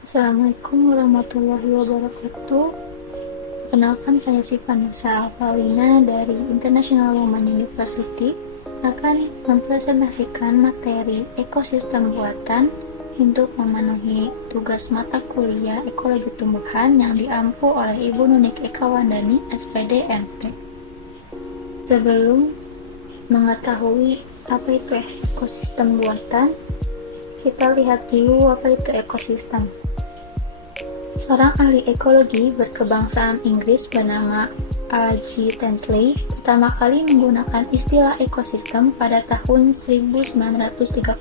Assalamualaikum warahmatullahi wabarakatuh. Perkenalkan, saya Sivanessa Alvalina dari International Women University akan mempresentasikan materi ekosistem buatan untuk memenuhi tugas mata kuliah ekologi tumbuhan yang diampu oleh Ibu Nunik Ekawandani, SPD MT. Sebelum mengetahui apa itu ekosistem buatan, kita lihat dulu apa itu ekosistem. Seorang ahli ekologi berkebangsaan Inggris bernama A.G. Tansley pertama kali menggunakan istilah ekosistem pada tahun 1935.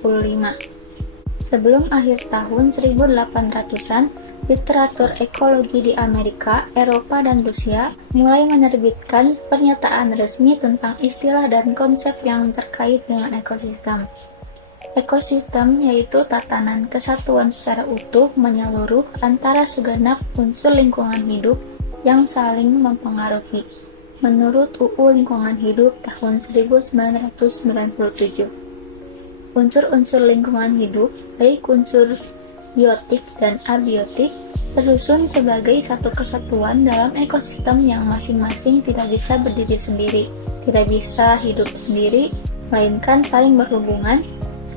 Sebelum akhir tahun 1800-an, literatur ekologi di Amerika, Eropa, dan Rusia mulai menerbitkan pernyataan resmi tentang istilah dan konsep yang terkait dengan ekosistem. Ekosistem yaitu tatanan kesatuan secara utuh menyeluruh antara segenap unsur lingkungan hidup yang saling mempengaruhi, menurut UU Lingkungan Hidup tahun 1997. Unsur-unsur lingkungan hidup, baik unsur biotik dan abiotik, tersusun sebagai satu kesatuan dalam ekosistem yang masing-masing tidak bisa berdiri sendiri, tidak bisa hidup sendiri, melainkan saling berhubungan,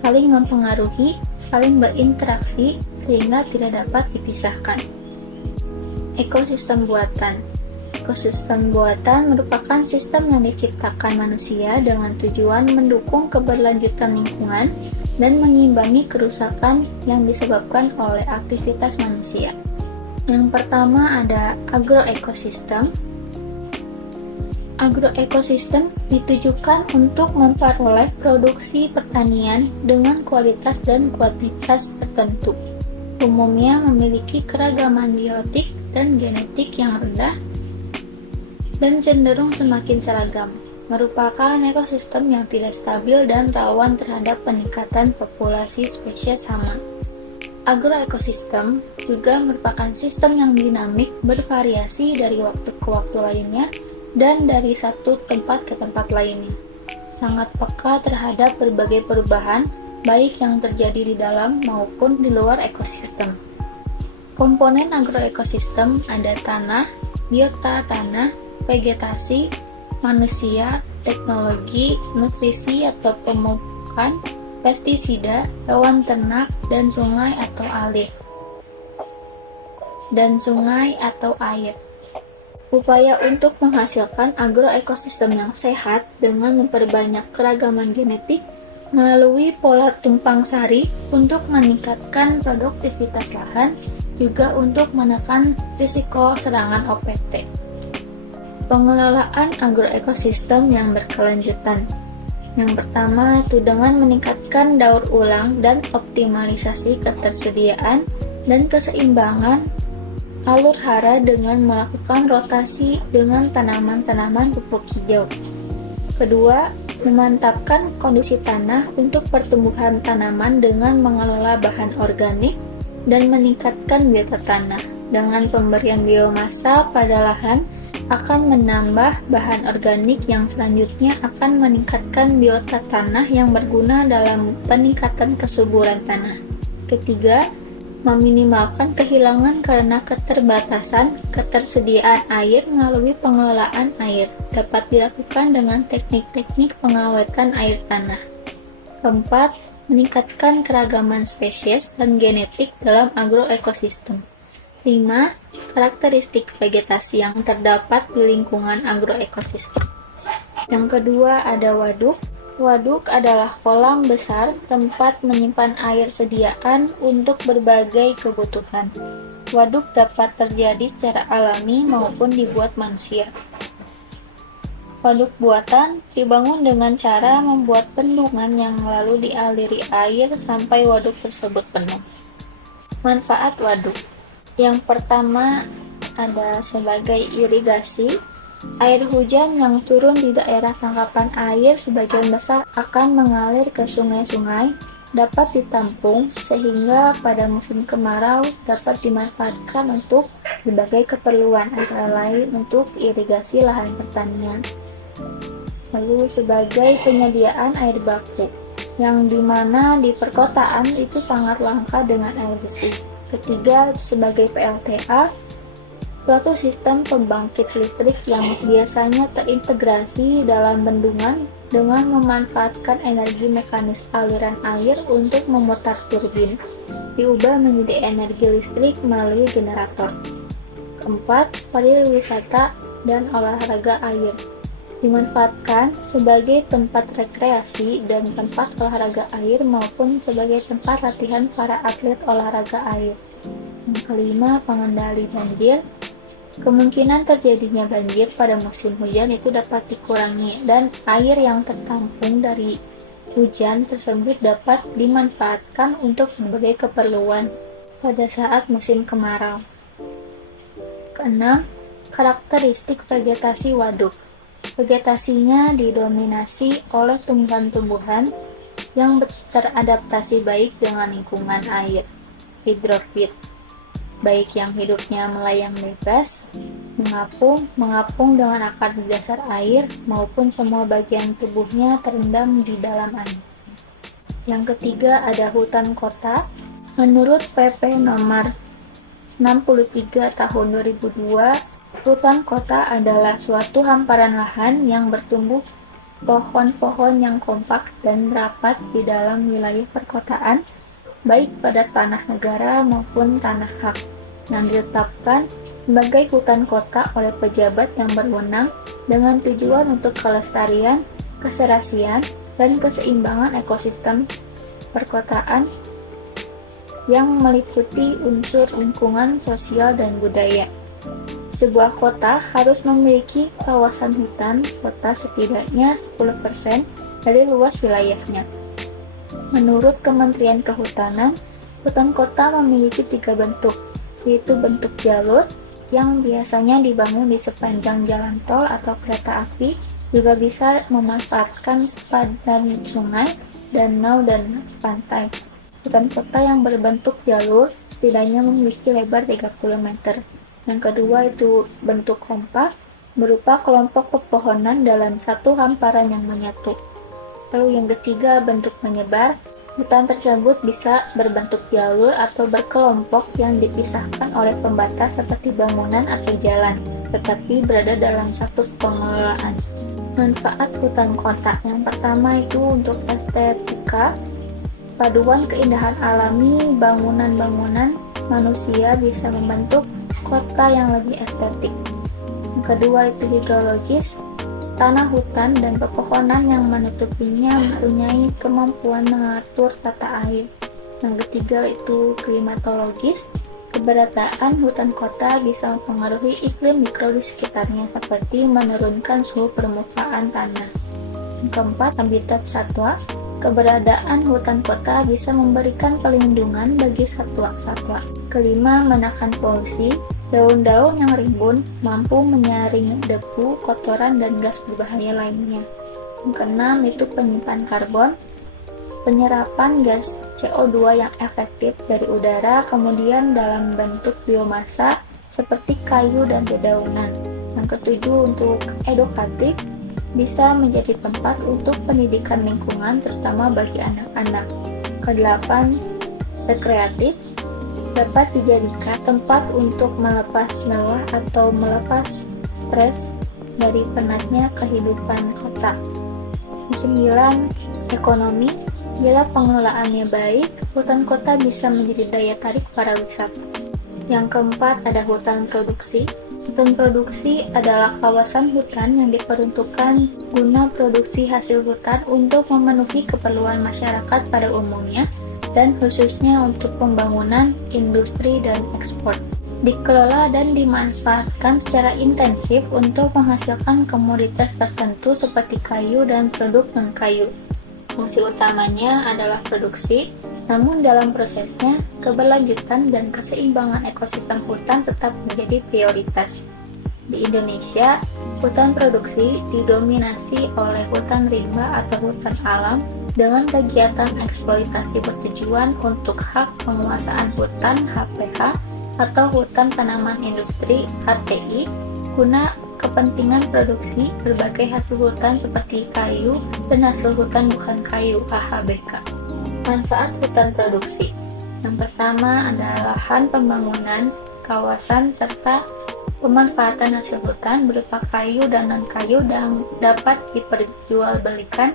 saling mempengaruhi, saling berinteraksi, sehingga tidak dapat dipisahkan. Ekosistem buatan. Ekosistem buatan merupakan sistem yang diciptakan manusia dengan tujuan mendukung keberlanjutan lingkungan dan mengimbangi kerusakan yang disebabkan oleh aktivitas manusia. Yang pertama ada agroekosistem. Agroekosistem ditujukan untuk memperoleh produksi pertanian dengan kualitas dan kuantitas tertentu. Umumnya memiliki keragaman biotik dan genetik yang rendah dan cenderung semakin seragam. Merupakan ekosistem yang tidak stabil dan rawan terhadap peningkatan populasi spesies hama. Agroekosistem juga merupakan sistem yang dinamik, bervariasi dari waktu ke waktu lainnya, dan dari satu tempat ke tempat lainnya. Sangat peka terhadap berbagai perubahan, baik yang terjadi di dalam maupun di luar ekosistem. Komponen agroekosistem ada tanah, biota tanah, vegetasi, manusia, teknologi, nutrisi atau pemupukan, pestisida, hewan ternak, dan sungai atau air. Upaya untuk menghasilkan agroekosistem yang sehat dengan memperbanyak keragaman genetik melalui pola tumpang sari untuk meningkatkan produktivitas lahan, juga untuk menekan risiko serangan OPT. Pengelolaan agroekosistem yang berkelanjutan. Yang pertama itu dengan meningkatkan daur ulang dan optimalisasi ketersediaan dan keseimbangan alur hara dengan melakukan rotasi dengan tanaman-tanaman pupuk hijau. Kedua, memantapkan kondisi tanah untuk pertumbuhan tanaman dengan mengelola bahan organik dan meningkatkan biota tanah. Dengan pemberian biomasa pada lahan akan menambah bahan organik yang selanjutnya akan meningkatkan biota tanah yang berguna dalam peningkatan kesuburan tanah. Ketiga, meminimalkan kehilangan karena keterbatasan ketersediaan air melalui pengelolaan air. Dapat dilakukan dengan teknik-teknik pengawetan air tanah. Keempat, meningkatkan keragaman spesies dan genetik dalam agroekosistem. 5. Karakteristik vegetasi yang terdapat di lingkungan agroekosistem. Yang kedua ada waduk. Waduk adalah kolam besar tempat menyimpan air sediaan untuk berbagai kebutuhan. Waduk dapat terjadi secara alami maupun dibuat manusia. Waduk buatan dibangun dengan cara membuat bendungan yang lalu dialiri air sampai waduk tersebut penuh. Manfaat waduk. Yang pertama ada sebagai irigasi. Air hujan yang turun di daerah tangkapan air sebagian besar akan mengalir ke sungai-sungai, dapat ditampung sehingga pada musim kemarau dapat dimanfaatkan untuk berbagai keperluan, antara lain untuk irigasi lahan pertanian. Lalu sebagai penyediaan air baku, yang dimana di perkotaan itu sangat langka dengan air bersih. Ketiga, sebagai PLTA, suatu sistem pembangkit listrik yang biasanya terintegrasi dalam bendungan dengan memanfaatkan energi mekanis aliran air untuk memutar turbin, diubah menjadi energi listrik melalui generator. Keempat, pariwisata dan olahraga air dimanfaatkan sebagai tempat rekreasi dan tempat olahraga air maupun sebagai tempat latihan para atlet olahraga air. Yang kelima, pengendali banjir. Kemungkinan terjadinya banjir pada musim hujan itu dapat dikurangi dan air yang tertampung dari hujan tersebut dapat dimanfaatkan untuk berbagai keperluan pada saat musim kemarau. Keenam, karakteristik vegetasi waduk. Vegetasinya didominasi oleh tumbuhan-tumbuhan yang teradaptasi baik dengan lingkungan air, hidrofit, baik yang hidupnya melayang bebas, mengapung dengan akar di dasar air, maupun semua bagian tubuhnya terendam di dalam air. Yang ketiga ada hutan kota. Menurut PP nomor 63 tahun 2002, hutan kota adalah suatu hamparan lahan yang bertumbuh pohon-pohon yang kompak dan rapat di dalam wilayah perkotaan, baik pada tanah negara maupun tanah hak, yang ditetapkan sebagai hutan kota oleh pejabat yang berwenang dengan tujuan untuk kelestarian, keserasian, dan keseimbangan ekosistem perkotaan yang meliputi unsur lingkungan, sosial, dan budaya. Sebuah kota harus memiliki kawasan hutan kota setidaknya 10% dari luas wilayahnya. Menurut Kementerian Kehutanan, hutan kota memiliki 3 bentuk, yaitu bentuk jalur yang biasanya dibangun di sepanjang jalan tol atau kereta api, juga bisa memanfaatkan sepadan sungai, danau, dan pantai. Hutan kota yang berbentuk jalur setidaknya memiliki lebar 30 meter. Yang kedua itu bentuk kompak, berupa kelompok pepohonan dalam satu hamparan yang menyatu. Lalu yang ketiga bentuk menyebar. Hutan tersebut bisa berbentuk jalur atau berkelompok yang dipisahkan oleh pembatas seperti bangunan atau jalan, tetapi berada dalam satu pengelolaan. Manfaat hutan kota yang pertama itu untuk estetika, paduan keindahan alami, bangunan-bangunan manusia bisa membentuk kota yang lebih estetik. Yang kedua itu hidrologis, tanah hutan dan pepohonan yang menutupinya mempunyai kemampuan mengatur tata air. Yang ketiga itu klimatologis, keberadaan hutan kota bisa mempengaruhi iklim mikro di sekitarnya seperti menurunkan suhu permukaan tanah. Yang keempat, habitat satwa. Keberadaan hutan kota bisa memberikan perlindungan bagi satwa-satwa. Kelima, menekan polusi. Daun-daun yang rimbun mampu menyaring debu, kotoran, dan gas berbahaya lainnya. Yang keenam itu penyimpan karbon. Penyerapan gas CO2 yang efektif dari udara kemudian dalam bentuk biomasa seperti kayu dan dedaunan. Yang ketujuh untuk edukatif, bisa menjadi tempat untuk pendidikan lingkungan terutama bagi anak-anak. Kedelapan, rekreatif, dapat dijadikan tempat untuk melepas lelah atau melepas stres dari penatnya kehidupan kota. Kesembilan, ekonomi. Bila pengelolaannya baik, hutan kota bisa menjadi daya tarik para wisata. Yang keempat ada hutan produksi. Hutan produksi adalah kawasan hutan yang diperuntukkan guna produksi hasil hutan untuk memenuhi keperluan masyarakat pada umumnya dan khususnya untuk pembangunan, industri, dan ekspor. Dikelola dan dimanfaatkan secara intensif untuk menghasilkan komoditas tertentu seperti kayu dan produk non-kayu. Fungsi utamanya adalah produksi, namun dalam prosesnya, keberlanjutan dan keseimbangan ekosistem hutan tetap menjadi prioritas. Di Indonesia, hutan produksi didominasi oleh hutan rimba atau hutan alam dengan kegiatan eksploitasi bertujuan untuk hak penguasaan hutan (HPH) atau hutan tanaman industri (HTI) guna kepentingan produksi berbagai hasil hutan seperti kayu dan hasil hutan bukan kayu (HHBK). Manfaat hutan produksi. Yang pertama adalah lahan pembangunan kawasan serta pemanfaatan hasil hutan berupa kayu dan non-kayu yang dapat diperjualbelikan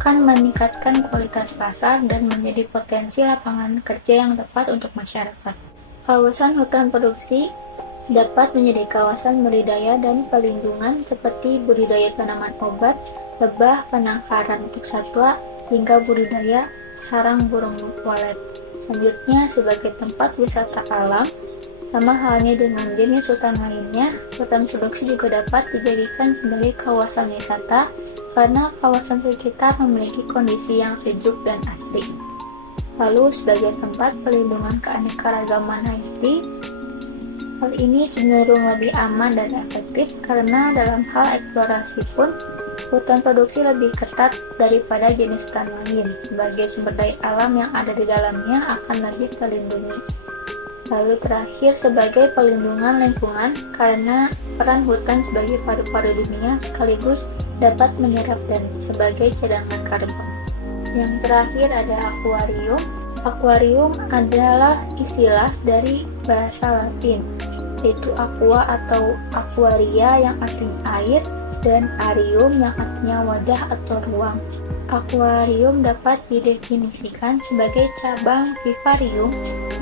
akan meningkatkan kualitas pasar dan menjadi potensi lapangan kerja yang tepat untuk masyarakat. Kawasan hutan produksi dapat menjadi kawasan budidaya dan pelindungan seperti budidaya tanaman obat, lebah, penangkaran untuk satwa, hingga budidaya sarang burung walet. Selanjutnya, sebagai tempat wisata alam, sama halnya dengan jenis hutan lainnya, hutan produksi juga dapat dijadikan sebagai kawasan wisata karena kawasan sekitar memiliki kondisi yang sejuk dan asri. Lalu, sebagai tempat pelindungan keanekaragaman hayati, hal ini cenderung lebih aman dan efektif karena dalam hal eksplorasi pun hutan produksi lebih ketat daripada jenis hutan lain, sebagai sumber daya alam yang ada di dalamnya akan lebih terlindungi. Lalu terakhir, sebagai pelindungan lingkungan, karena peran hutan sebagai paru-paru dunia sekaligus dapat menyerap dan sebagai cadangan karbon. Yang terakhir ada akuarium. Akuarium adalah istilah dari bahasa Latin, yaitu aqua atau aquaria yang artinya air, dan arium yang artinya wadah atau ruang. Akuarium dapat didefinisikan sebagai cabang vivarium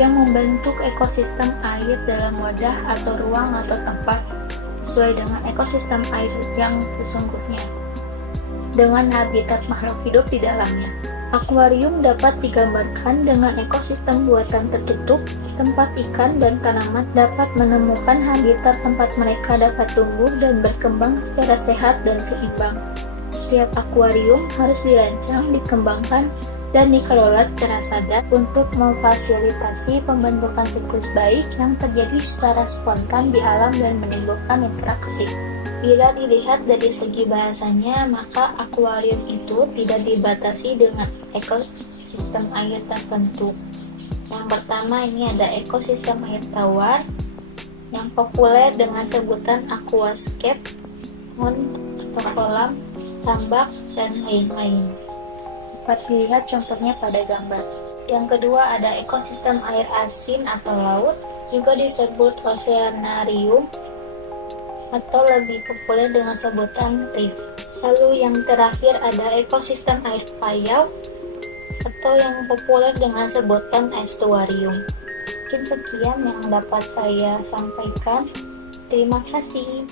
yang membentuk ekosistem air dalam wadah atau ruang atau tempat sesuai dengan ekosistem air yang sesungguhnya, dengan habitat makhluk hidup di dalamnya. Akuarium dapat digambarkan dengan ekosistem buatan tertutup, tempat ikan dan tanaman dapat menemukan habitat tempat mereka dapat tumbuh dan berkembang secara sehat dan seimbang. Setiap akuarium harus dirancang, dikembangkan, dan dikelola secara sadar untuk memfasilitasi pembentukan siklus baik yang terjadi secara spontan di alam dan menimbulkan interaksi. Bila dilihat dari segi bahasanya, maka akuarium itu tidak dibatasi dengan ekosistem air tertentu. Yang pertama ini ada ekosistem air tawar yang populer dengan sebutan aquascape, pond atau kolam, tambak, dan lain-lain. Dapat dilihat contohnya pada gambar. Yang kedua ada ekosistem air asin atau laut, juga disebut oceanarium atau lebih populer dengan sebutan reef. Lalu yang terakhir ada ekosistem air payau atau yang populer dengan sebutan estuarium. Mungkin sekian yang dapat saya sampaikan. Terima kasih.